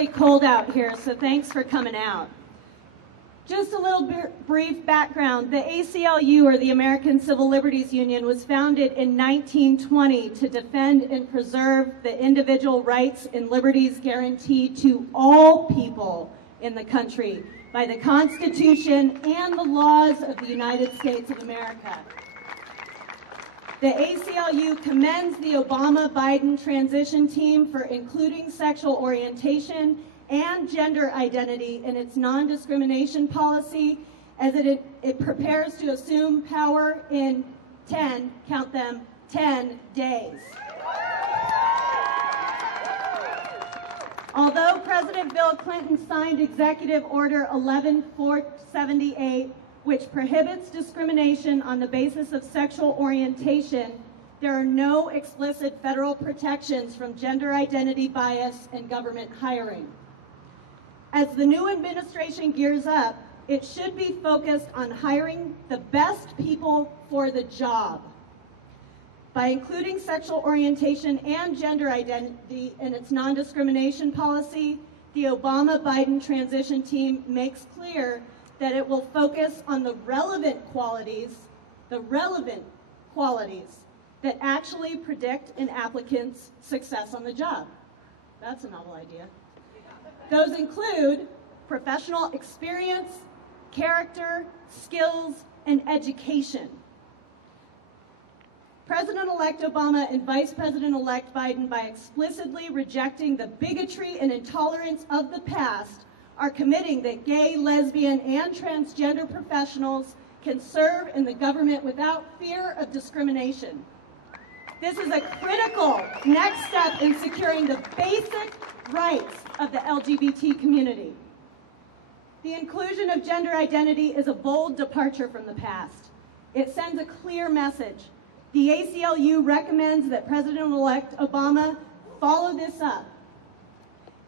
really cold out here, so thanks for coming out. Just a little brief background. The ACLU, or the American Civil Liberties Union, was founded in 1920 to defend and preserve the individual rights and liberties guaranteed to all people in the country by the Constitution and the laws of the United States of America. The ACLU commends the Obama-Biden transition team for including sexual orientation and gender identity in its non-discrimination policy as it prepares to assume power in 10, count them, 10 days. Although President Bill Clinton signed Executive Order 11478, which prohibits discrimination on the basis of sexual orientation, there are no explicit federal protections from gender identity bias in government hiring. As the new administration gears up, it should be focused on hiring the best people for the job. By including sexual orientation and gender identity in its non-discrimination policy, the Obama-Biden transition team makes clear that it will focus on the relevant qualities that actually predict an applicant's success on the job. That's a novel idea. Those include professional experience, character, skills, and education. President-elect Obama and Vice President-elect Biden, by explicitly rejecting the bigotry and intolerance of the past, are committing that gay, lesbian, and transgender professionals can serve in the government without fear of discrimination. This is a critical next step in securing the basic rights of the LGBT community. The inclusion of gender identity is a bold departure from the past. It sends a clear message. The ACLU recommends that President-elect Obama follow this up.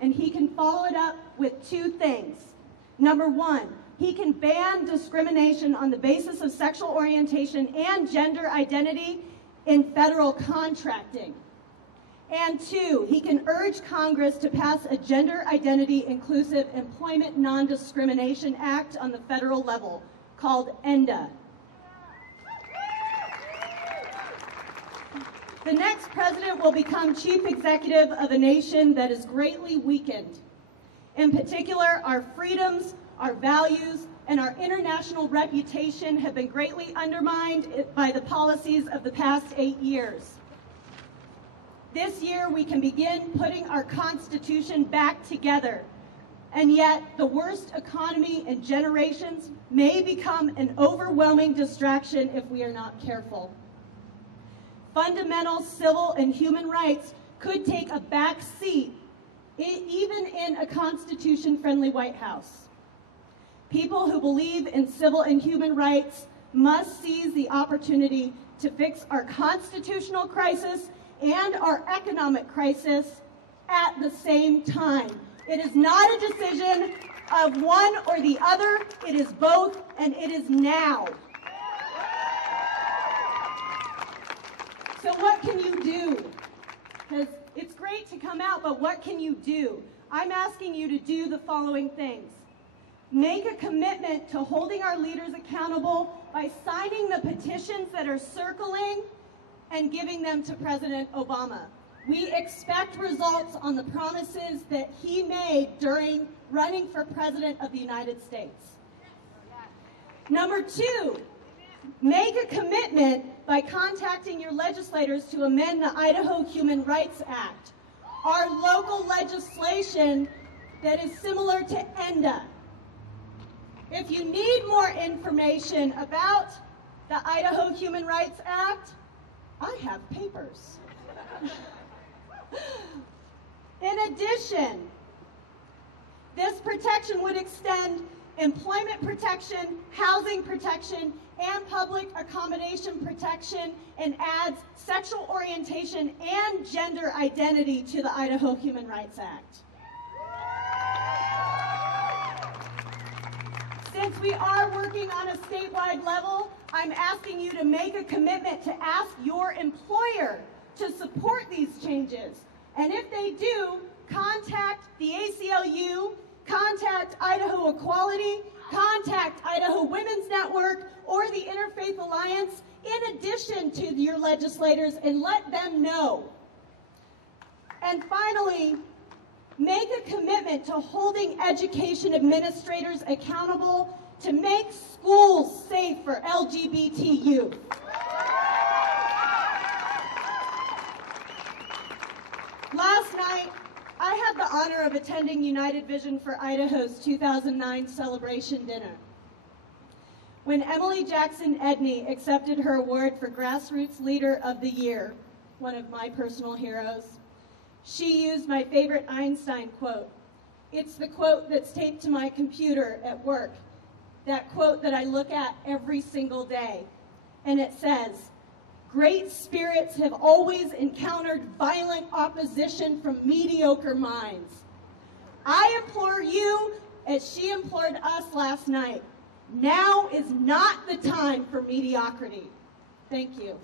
And he can follow it up with two things. Number one, he can ban discrimination on the basis of sexual orientation and gender identity in federal contracting. And two, he can urge Congress to pass a Gender Identity Inclusive Employment Non-Discrimination Act on the federal level, called ENDA. The next president will become chief executive of a nation that is greatly weakened. In particular, our freedoms, our values, and our international reputation have been greatly undermined by the policies of the past 8 years. This year, we can begin putting our Constitution back together, and yet the worst economy in generations may become an overwhelming distraction if we are not careful. Fundamental civil and human rights could take a back seat even in a Constitution-friendly White House. People who believe in civil and human rights must seize the opportunity to fix our constitutional crisis and our economic crisis at the same time. It is not a decision of one or the other. It is both, and it is now. So what can you do? Because it's great to come out, but what can you do? I'm asking you to do the following things. Make a commitment to holding our leaders accountable by signing the petitions that are circling and giving them to President Obama. We expect results on the promises that he made during running for President of the United States. Number two, make a commitment by contacting your legislators to amend the Idaho Human Rights Act, our local legislation that is similar to ENDA. If you need more information about the Idaho Human Rights Act, I have papers. In addition, this protection would extend employment protection, housing protection, and public accommodation protection, and adds sexual orientation and gender identity to the Idaho Human Rights Act. Since we are working on a statewide level, I'm asking you to make a commitment to ask your employer to support these changes. And if they do, contact the ACLU, contact Idaho Equality, contact Idaho Women's Network, or the Interfaith Alliance, in addition to your legislators, and let them know. And finally, make a commitment to holding education administrators accountable to make schools safe for LGBT youth. Last night, I had the honor of attending United Vision for Idaho's 2009 celebration dinner. When Emily Jackson Edney accepted her award for Grassroots Leader of the Year, one of my personal heroes, she used my favorite Einstein quote. It's the quote that's taped to my computer at work, that quote that I look at every single day. And it says, "Great spirits have always encountered violent opposition from mediocre minds." I implore you, as she implored us last night, now is not the time for mediocrity. Thank you.